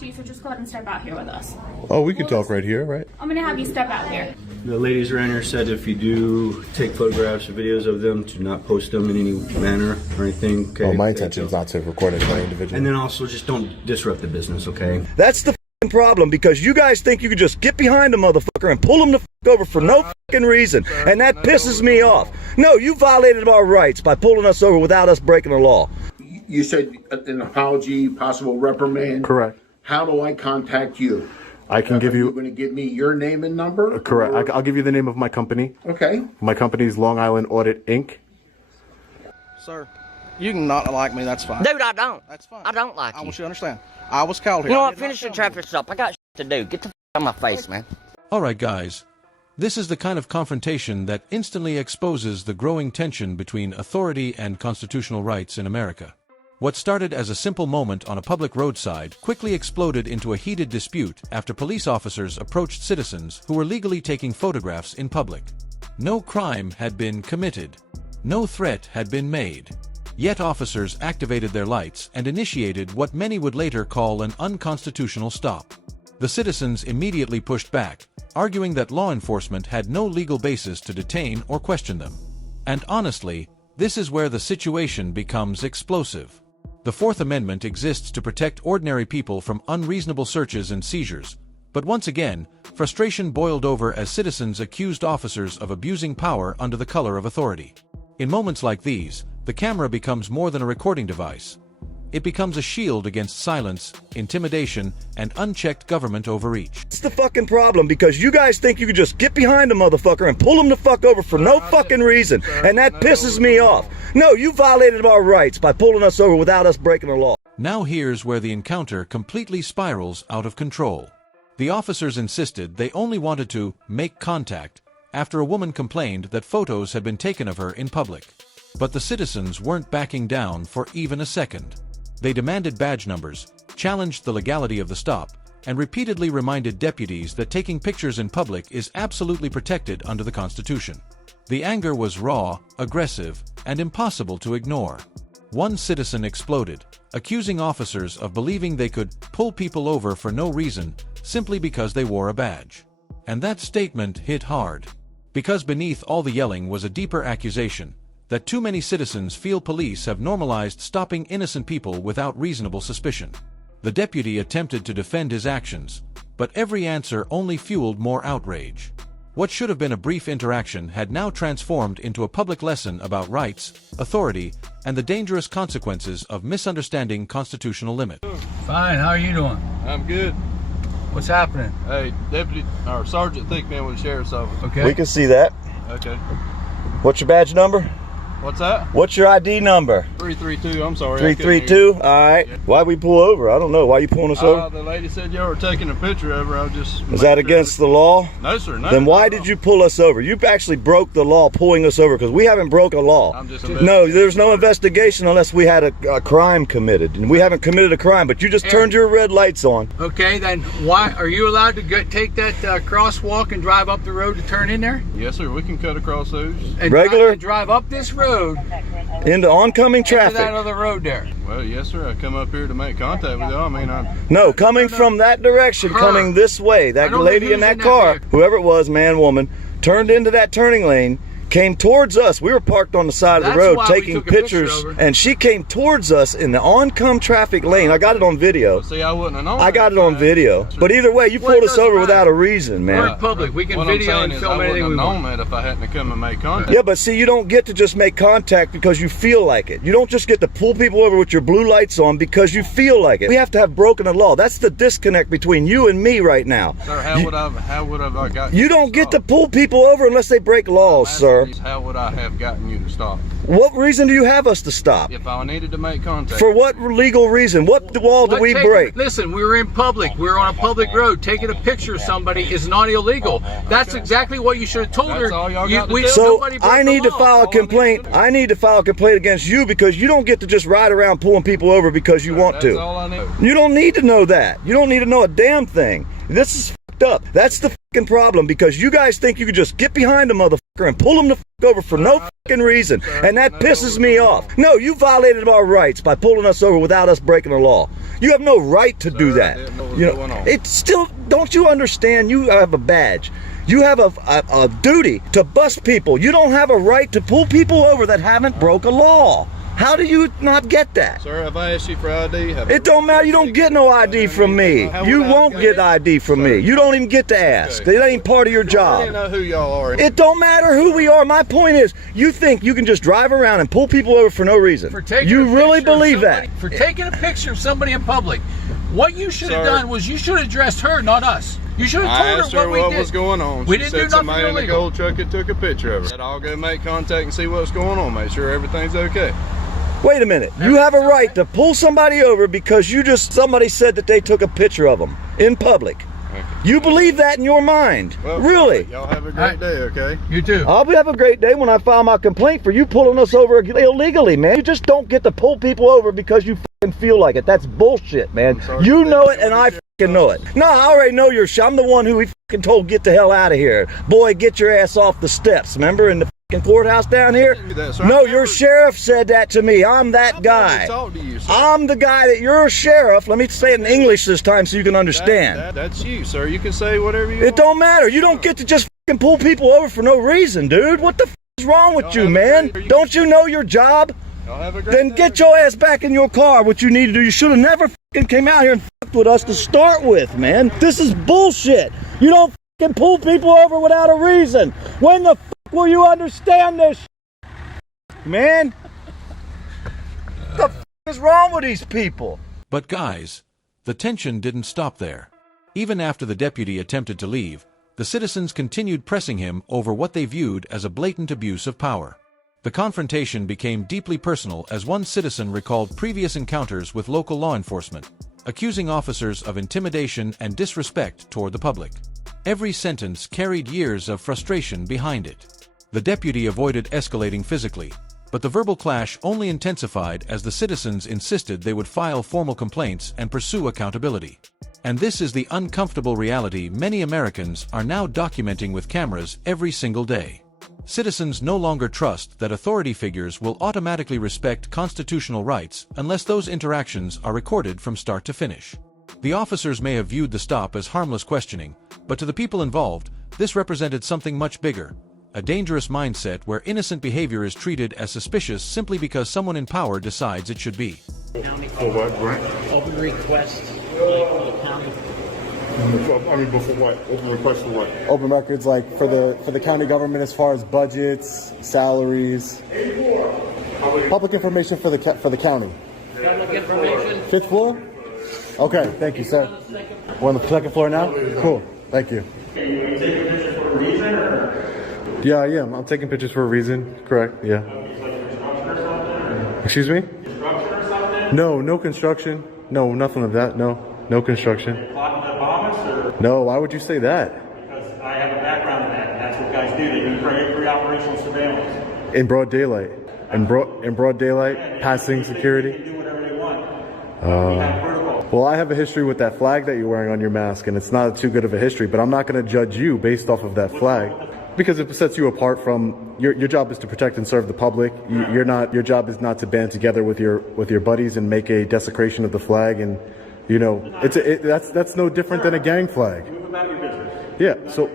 to you, so just go ahead and step out here with us. Oh, we can talk right here, right? I'm gonna have you step out here. The ladies around here said if you do take photographs or videos of them, to not post them in any manner or anything. Okay? Well, my intention is not to record it by individual. And then also just don't disrupt the business, okay? That's the problem, because you guys think you can just get behind a motherfucker and pull him the over for no fucking reason, and that pisses me off. No, you violated our rights by pulling us over without us breaking the law. You said an apology, possible reprimand. Correct. How do I contact you? I can give you... You're going to give me your name and number? Correct. I'll give you the name of my company. Okay. My company is Long Island Audit, Inc. Sir, you can not like me, that's fine. Dude, I don't. That's fine. I don't like you. I want you to understand. I was called here. You know what? Finish the traffic stop. I got shit to do. Get the out of my face, man. All right, guys. This is the kind of confrontation that instantly exposes the growing tension between authority and constitutional rights in America. What started as a simple moment on a public roadside quickly exploded into a heated dispute after police officers approached citizens who were legally taking photographs in public. No crime had been committed. No threat had been made. Yet officers activated their lights and initiated what many would later call an unconstitutional stop. The citizens immediately pushed back, arguing that law enforcement had no legal basis to detain or question them. And honestly, this is where the situation becomes explosive. The Fourth Amendment exists to protect ordinary people from unreasonable searches and seizures, but once again, frustration boiled over as citizens accused officers of abusing power under the color of authority. In moments like these, the camera becomes more than a recording device. It becomes a shield against silence, intimidation, and unchecked government overreach. It's the fucking problem, because you guys think you can just get behind a motherfucker and pull him the fuck over for no fucking reason, and that pisses me off. No, you violated our rights by pulling us over without us breaking the law. Now here's where the encounter completely spirals out of control. The officers insisted they only wanted to make contact after a woman complained that photos had been taken of her in public. But the citizens weren't backing down for even a second. They demanded badge numbers, challenged the legality of the stop, and repeatedly reminded deputies that taking pictures in public is absolutely protected under the Constitution. The anger was raw, aggressive, and impossible to ignore. One citizen exploded, accusing officers of believing they could pull people over for no reason simply because they wore a badge. And that statement hit hard. Because beneath all the yelling was a deeper accusation that too many citizens feel police have normalized stopping innocent people without reasonable suspicion. The deputy attempted to defend his actions, but every answer only fueled more outrage. What should have been a brief interaction had now transformed into a public lesson about rights, authority, and the dangerous consequences of misunderstanding constitutional limits. Fine, how are you doing? I'm good. What's happening? Hey, Deputy, or Sergeant Thickman with the Sheriff's Office. Okay. We can see that. Okay. What's your badge number? What's that? What's your ID number? 332, I'm sorry. 332? All right. Yeah. Why'd we pull over? I don't know. Why you pulling us over? The lady said y'all were taking a picture of her. I was just... Is that against the law? No, sir. No. Then why did you pull us over? You actually broke the law pulling us over, because we haven't broke a law. I'm just No, there's no investigation unless we had a crime committed. And we haven't committed a crime, but you just turned your red lights on. Okay, then why are you allowed to take that crosswalk and drive up the road to turn in there? Yes, sir. We can cut across those. And Regular? drive up this road Into oncoming traffic. into that other road there. Well, yes, sir. I come up here to make contact with y'all. I mean, No, coming from that direction, coming this way. That lady in that car, whoever it was, man, woman, turned into that turning lane, came towards us. We were parked on the side of the road taking pictures, and she came towards us in the oncome traffic lane. I got it on video. see, I wouldn't have known. I got it on video. But either way, you pulled us over without a reason, We're man. in public. We can What video I'm and saying is film I anything we wouldn't have want. known that if I hadn't come and made contact. Yeah, but see, you don't get to just make contact because you feel like it. You don't just get to pull people over with your blue lights on because you feel like it. We have to have broken a law. That's the disconnect between you and me right now. Sir, how would I got You don't get to pull people over unless they break laws, sir. How would I have gotten you to stop? What reason do you have us to stop? If I needed to make contact. For what legal reason? What wall did we break? Listen, we were in public. We were on a public road. Taking a picture of somebody is not illegal. That's exactly what you should have told her. That's all y'all got to do. So I need to file a complaint. I need to file a complaint against you because you don't get to just ride around pulling people over because you want to. That's all I need. You don't need to know that. You don't need to know a damn thing. This is fucked up. That's the fucking problem because you guys think you can just get behind a motherfucker and pull him the fuck over for no fucking reason, and that pisses me off. No, you violated our rights by pulling us over without us breaking the law. You have no right to do that. You know, it's still, don't you understand? You have a badge. You have a duty to bust people. You don't have a right to pull people over that haven't broke a law. How do you not get that? Sir, have I asked you for ID? It don't matter. You don't get no ID from me. You won't get ID from me. You don't even get to ask. It ain't part of your job. I don't know who y'all are. It don't matter who we are. My point is, you think you can just drive around and pull people over for no reason. You really believe that? For taking a picture of somebody in public. What you should have done was you should have addressed her, not us. You should have told her what we did. what was going on. We she didn't said do nothing somebody in the illegal. gold truck and took a picture of her. Said, I'll go make contact and see what's going on. Make sure everything's okay. Wait a minute. You have a right to pull somebody over because somebody said that they took a picture of them in public. Okay. You believe that in your mind? Well, really? Y'all have a great day, okay? You too. I'll have a great day when I file my complaint for you pulling us over illegally, man. You just don't get to pull people over because you fucking feel like it. That's bullshit, man. You know it and I fucking know it. No, I already know your shit. I'm the one who he fucking told get the hell out of here. Boy, get your ass off the steps, remember? In the courthouse down here? No, your sheriff said that to me. I'm that guy. I'm the guy that you're a sheriff. Let me say it in English this time so you can understand. That's you, sir. You can say whatever you want. It don't matter. You don't get to just fucking pull people over for no reason, dude. What the f is wrong with you, man? Don't you know your job? Then get your ass back in your car. What you need to do, you should have never fucking came out here and fucked with us to start with, man. This is bullshit. You don't fucking pull people over without a reason. When the will you understand this, man? What the f is wrong with these people? But guys, the tension didn't stop there. Even after the deputy attempted to leave, the citizens continued pressing him over what they viewed as a blatant abuse of power. The confrontation became deeply personal as one citizen recalled previous encounters with local law enforcement, accusing officers of intimidation and disrespect toward the public. Every sentence carried years of frustration behind it. The deputy avoided escalating physically, but the verbal clash only intensified as the citizens insisted they would file formal complaints and pursue accountability. And this is the uncomfortable reality many Americans are now documenting with cameras every single day. Citizens no longer trust that authority figures will automatically respect constitutional rights unless those interactions are recorded from start to finish. The officers may have viewed the stop as harmless questioning, but to the people involved, this represented something much bigger. A dangerous mindset where innocent behavior is treated as suspicious simply because someone in power decides it should be. For what, Brent? Open request for the county. I mean, before what? Open request for what? Open records like for the county government as far as budgets, salaries, public information for the county. Public information. 5th floor? Okay, thank you, sir. We're on the 2nd floor now? Cool, thank you. Are you taking pictures for a reason, or? Yeah, I am. I'm taking pictures for a reason. Correct, yeah. Excuse me? Construction or something? No, no construction. No, nothing of that. No construction. Plotting to bomb us, or? No, why would you say that? Because I have a background in that, and that's what guys do. They do pre-operational surveillance. In broad daylight. In broad daylight, passing security. They can do whatever they want. We have protocol. Well, I have a history with that flag that you're wearing on your mask, and it's not too good of a history, but I'm not going to judge you based off of that flag. Because it sets you apart from your job is to protect and serve the public. Your job is not to band together with your buddies and make a desecration of the flag. And that's no different than a gang flag. Move about your business. Yeah. So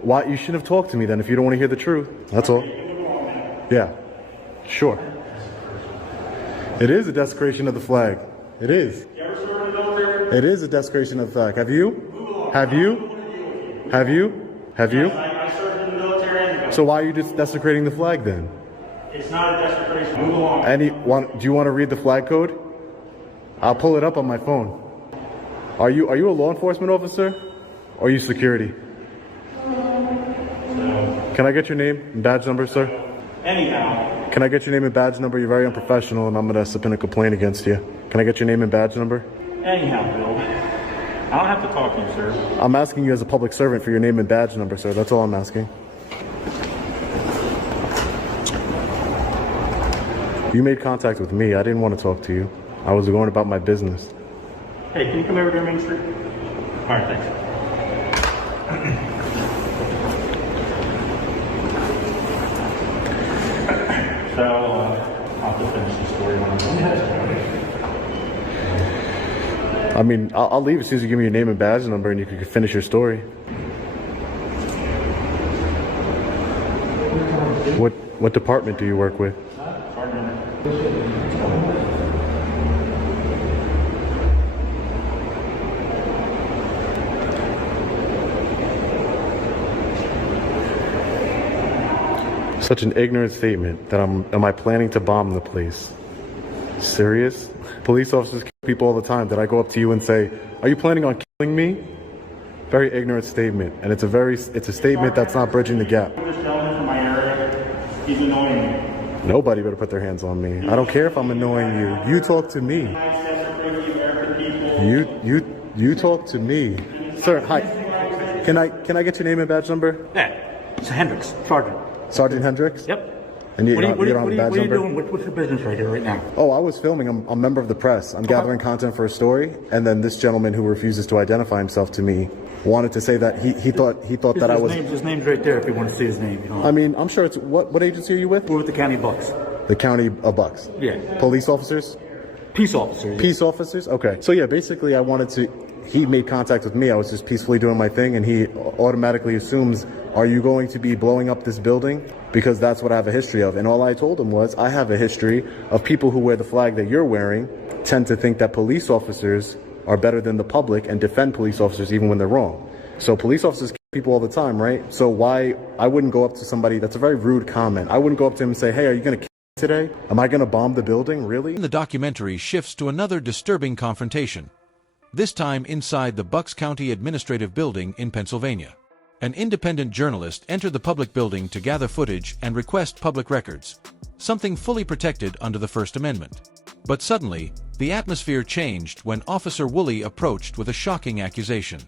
why you shouldn't have talked to me then if you don't want to hear the truth? That's all. Yeah. Sure. It is a desecration of the flag. It is. You ever served in the military? It is a desecration of the flag. Have you? Have you? Have you? Have you? I served in the military. So why are you just desecrating the flag then? It's not a desecration. Move along. Do you want to read the flag code? I'll pull it up on my phone. Are you a law enforcement officer? Or are you security? Can I get your name and badge number, sir? Anyhow. Can I get your name and badge number? You're very unprofessional and I'm going to submit a complaint against you. Can I get your name and badge number? Anyhow, Bill. I don't have to talk to you, sir. I'm asking you as a public servant for your name and badge number, sir. That's all I'm asking. You made contact with me. I didn't want to talk to you. I was going about my business. Hey, can you come over to Main Street? All right, thanks. So, I'll have to finish the story when I mean, I'll leave as soon as you give me your name and badge number and you can finish your story. What department do you work with? Such an ignorant statement that am I planning to bomb the place? Serious? Police officers kill people all the time. Did I go up to you and say, are you planning on killing me? Very ignorant statement. And it's a statement that's not bridging the gap. This gentleman from my area, he's annoying me. Nobody better put their hands on me. I don't care if I'm annoying you. You talk to me. You talk to me. Sir, hi. Can I get your name and badge number? Yeah, it's Hendricks, Sergeant. Sergeant Hendricks? Yep. And you don't have a badge what are you number? doing? What's your business right here, right now? Oh, I was filming. I'm a member of the press. I'm gathering content for a story, and then this gentleman who refuses to identify himself to me wanted to say that he thought that I was. His name's right there. If you want to see his name, you know. I mean, I'm sure it's what agency are you with? We're with the county Bucks. The county of Bucks. Yeah. Police officers. Peace officers. Yeah. Peace officers. Okay. So yeah, basically, I wanted to. He made contact with me. I was just peacefully doing my thing, and he automatically assumes, are you going to be blowing up this building? Because that's what I have a history of. And all I told him was, I have a history of people who wear the flag that you're wearing tend to think that police officers are better than the public and defend police officers even when they're wrong. So police officers kill people all the time, right? So why I wouldn't go up to somebody, that's a very rude comment. I wouldn't go up to him and say, hey, are you going to kill me today? Am I going to bomb the building? Really? The documentary shifts to another disturbing confrontation, this time inside the Bucks County Administrative Building in Pennsylvania. An independent journalist entered the public building to gather footage and request public records, something fully protected under the First Amendment. But suddenly, the atmosphere changed when Officer Woolley approached with a shocking accusation.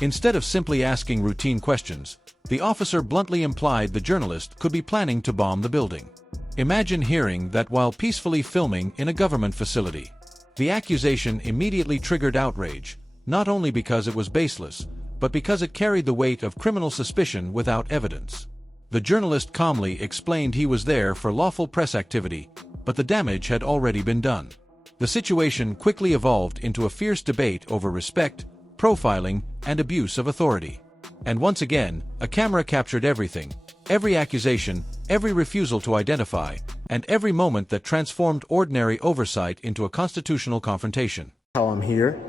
Instead of simply asking routine questions, the officer bluntly implied the journalist could be planning to bomb the building. Imagine hearing that while peacefully filming in a government facility. The accusation immediately triggered outrage, not only because it was baseless, but because it carried the weight of criminal suspicion without evidence. The journalist calmly explained he was there for lawful press activity, but the damage had already been done. The situation quickly evolved into a fierce debate over respect, profiling, and abuse of authority. And once again, a camera captured everything, every accusation, every refusal to identify, and every moment that transformed ordinary oversight into a constitutional confrontation. How I'm here,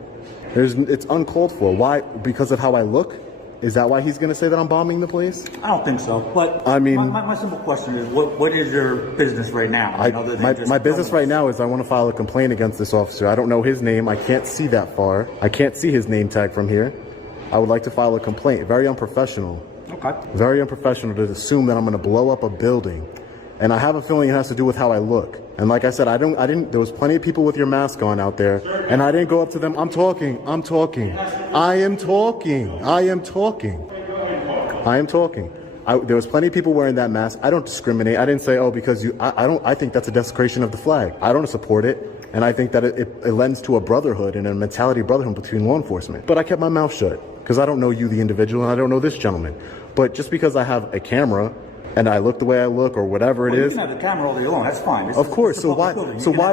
it's uncalled for. Why? Because of how I look? Is that why he's going to say that I'm bombing the place? I don't think so. But I mean, my simple question is, what is your business right now? My business right now is I want to file a complaint against this officer. I don't know his name. I can't see that far. I can't see his name tag from here. I would like to file a complaint. Very unprofessional. Okay. Very unprofessional to assume that I'm going to blow up a building. And I have a feeling it has to do with how I look. And like I said, I didn't, there was plenty of people with your mask on out there, and I didn't go up to them. I'm talking. There was plenty of people wearing that mask. I don't discriminate. I didn't say, oh, because you, I think that's a desecration of the flag. I don't support it. And I think that it lends to a brotherhood and a mentality of brotherhood between law enforcement. But I kept my mouth shut because I don't know you, the individual, and I don't know this gentleman. But just because I have a camera and I look the way I look, or whatever it is. You can have the camera all day long. That's fine. Of course. So why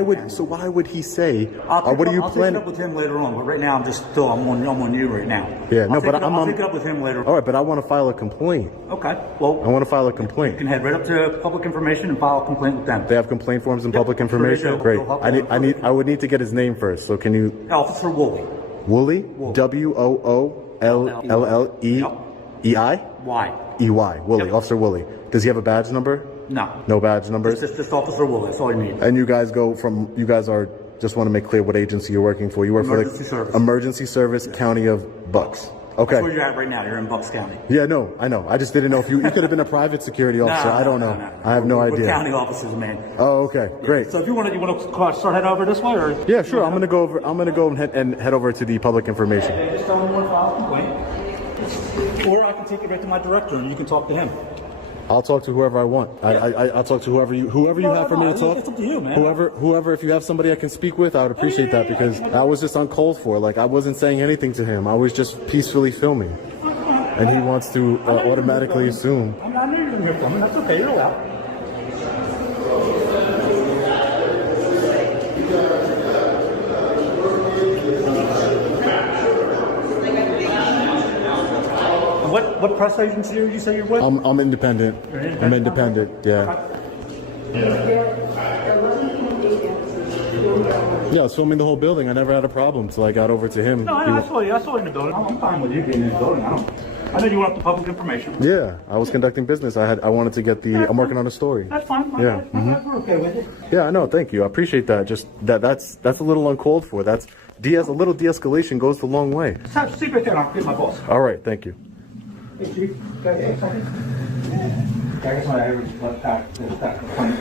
would he say? What are you planning? I'll pick it up with him later on. But right now, I'm on you right now. Yeah. I'll pick it up with him later. All right, but I want to file a complaint. Okay. Well, I want to file a complaint. You can head right up to public information and file a complaint with them. They have complaint forms in public information. Great. I would need to get his name first. So can you? Officer Woolley. Woolley. WOOLLEEI. Y. EY. Woolley. Yep. Officer Woolley. Does he have a badge number? No. No badge numbers? It's just Officer Woolley. That's all you need. And you guys are, just want to make clear what agency you're working for. You work for the Emergency Service County of Bucks. Okay. That's where you're at right now. You're in Bucks County. Yeah, no, I know. I just didn't know if you could have been a private security officer. I don't know. No. I have no idea. We're county officers, man. Oh, okay. Great. So if you want to start heading over this way, or? Yeah, sure. I'm going to go and head over to the public information. Okay, just tell me you want to file a complaint. Or I can take you right to my director and you can talk to him. I'll talk to whoever I want. I'll talk to whoever you have for me to talk. It's up to you, man. Whoever, if you have somebody I can speak with, I would appreciate that, because that was just uncalled for. Like, I wasn't saying anything to him. I was just peacefully filming. and he wants to automatically assume. I'm not needing to hear from him. That's okay. You're allowed. What press agency did you say you're with? I'm independent. I'm independent. Yeah. Yeah, I was filming the whole building. I never had a problem until I got over to him. No, I saw you. I saw you in the building. I'm fine with you being in the building. I know you want the public information. Yeah, I was conducting business. I wanted to get the. I'm working on a story. That's fine. Yeah. We're okay with it. Yeah, I know. Thank you. I appreciate that. Just that's a little uncalled for. That's a little de-escalation goes a long way. Let's have a seat right there. I'll get my boss. All right. Thank you. Hey, Chief. Can I get a second? I guess I ever let that complaint.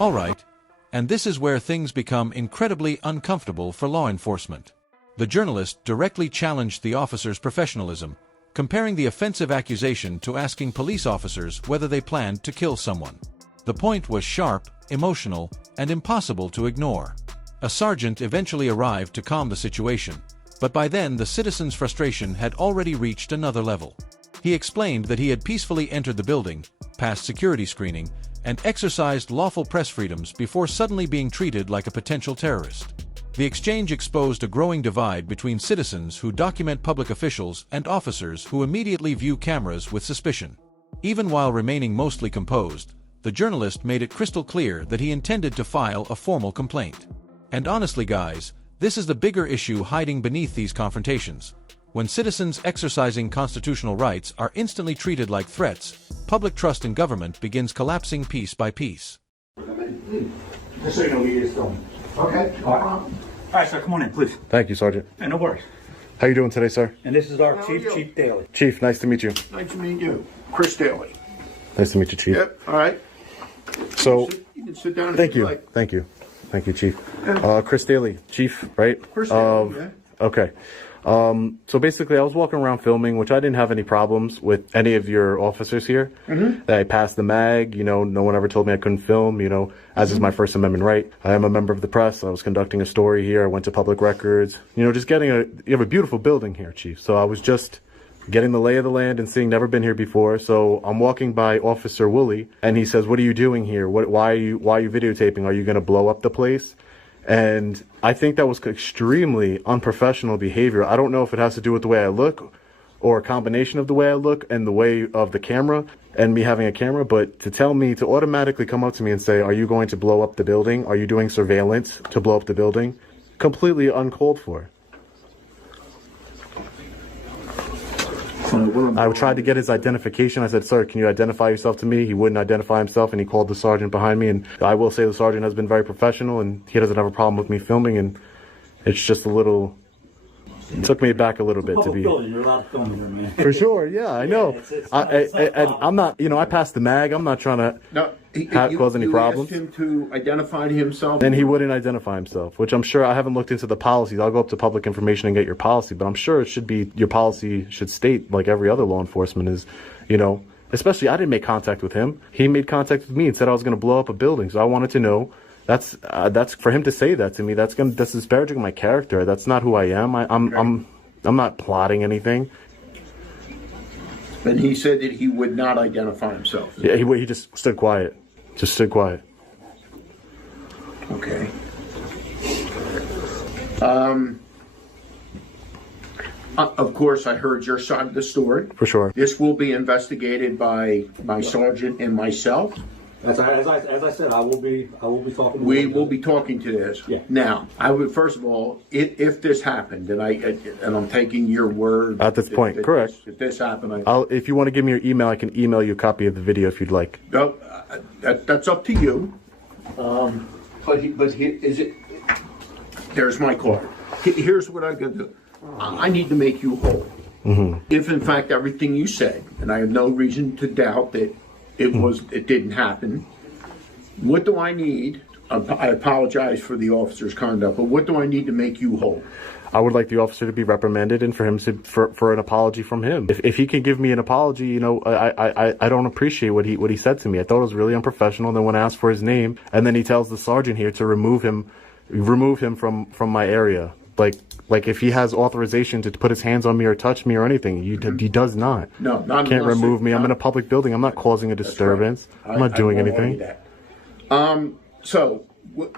All right. And this is where things become incredibly uncomfortable for law enforcement. The journalist directly challenged the officer's professionalism, comparing the offensive accusation to asking police officers whether they planned to kill someone. The point was sharp, emotional, and impossible to ignore. A sergeant eventually arrived to calm the situation, but by then the citizen's frustration had already reached another level. He explained that he had peacefully entered the building, passed security screening, and exercised lawful press freedoms before suddenly being treated like a potential terrorist. The exchange exposed a growing divide between citizens who document public officials and officers who immediately view cameras with suspicion. Even while remaining mostly composed, the journalist made it crystal clear that he intended to file a formal complaint. And honestly, guys, this is the bigger issue hiding beneath these confrontations. When citizens exercising constitutional rights are instantly treated like threats, public trust in government begins collapsing piece by piece. Just so you know, he is filming. Okay. All right, sir, come on in, please. Thank you, Sergeant. Hey, no worries. How you doing today, sir? And this is our Chief Daly. Chief, nice to meet you. Nice to meet you. Chris Daly. Nice to meet you, Chief. Yep, all right. So, You can sit down if thank you you. like. Thank you. Thank you, Chief. Chris Daly, Chief, right? Chris Daly, yeah. Okay. So basically, I was walking around filming, which I didn't have any problems with any of your officers here. I passed the mag, no one ever told me I couldn't film, as is my First Amendment right. I am a member of the press. I was conducting a story here. I went to public records, just you have a beautiful building here, Chief. So I was just getting the lay of the land and seeing, never been here before. So I'm walking by Officer Woolley, and he says, "What are you doing here? Why are you videotaping? Are you going to blow up the place?" And I think that was extremely unprofessional behavior. I don't know if it has to do with the way I look or a combination of the way I look and the way of the camera and me having a camera, but to automatically come up to me and say, "Are you going to blow up the building? Are you doing surveillance to blow up the building?" Completely uncalled for. I tried to get his identification. I said, "Sir, can you identify yourself to me?" He wouldn't identify himself, and he called the sergeant behind me. And I will say the sergeant has been very professional, and he doesn't have a problem with me filming. And it's just it took me back a little bit to be. You're allowed to film here, man. For sure, yeah, I know. And I'm not, I passed the mag. I'm not trying to cause any problems. You asked him to identify himself? And he wouldn't identify himself, which I'm sure, I haven't looked into the policies. I'll go up to public information and get your policy, but I'm sure it should be, your policy should state, like every other law enforcement is, especially I didn't make contact with him. He made contact with me and said I was going to blow up a building. So I wanted to know, that's for him to say that to me, that's disparaging my character. That's not who I am. I'm not plotting anything. And he said that he would not identify himself. Yeah, he just stood quiet. Just stood quiet. Okay. Of course, I heard your side of the story. For sure. This will be investigated by my sergeant and myself. As I said, I will be talking. We will be talking to this. Yeah. Now, I would first of all, if this happened, and I'm taking your word at this point, correct. If this happened, if you want to give me your email, I can email you a copy of the video if you'd like. No, that's up to you. But is it? There's my card. Here's what I'm gonna do. I need to make you whole. If in fact everything you said, and I have no reason to doubt that it didn't happen. What do I need? I apologize for the officer's conduct, but what do I need to make you whole? I would like the officer to be reprimanded and for him for an apology from him. If he can give me an apology, I don't appreciate what he said to me. I thought it was really unprofessional. And then when I asked for his name, and then he tells the sergeant here to remove him from my area. Like if he has authorization to put his hands on me or touch me or anything, he does not. No, not Can't unless remove it- me. I'm in a not- public building. I'm not causing a disturbance. Right. I'm not doing I won't anything. argue that. So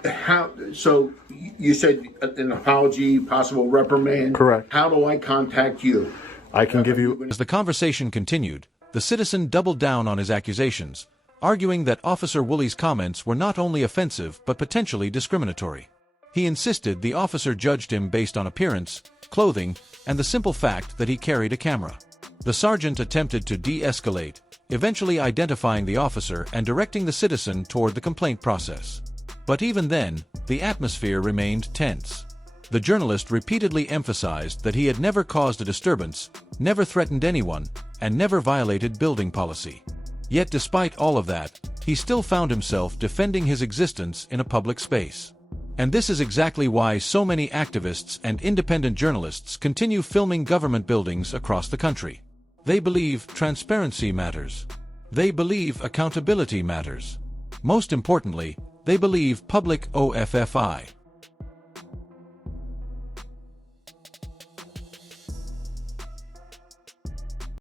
how? So you said an apology, possible reprimand. Correct. How do I contact you? I can give you. As the conversation continued, the citizen doubled down on his accusations, arguing that Officer Woolley's comments were not only offensive but potentially discriminatory. He insisted the officer judged him based on appearance, clothing, and the simple fact that he carried a camera. The sergeant attempted to de-escalate, eventually identifying the officer and directing the citizen toward the complaint process. But even then, the atmosphere remained tense. The journalist repeatedly emphasized that he had never caused a disturbance, never threatened anyone, and never violated building policy. Yet despite all of that, he still found himself defending his existence in a public space. And this is exactly why so many activists and independent journalists continue filming government buildings across the country. They believe transparency matters. They believe accountability matters. Most importantly, they believe public OFFI.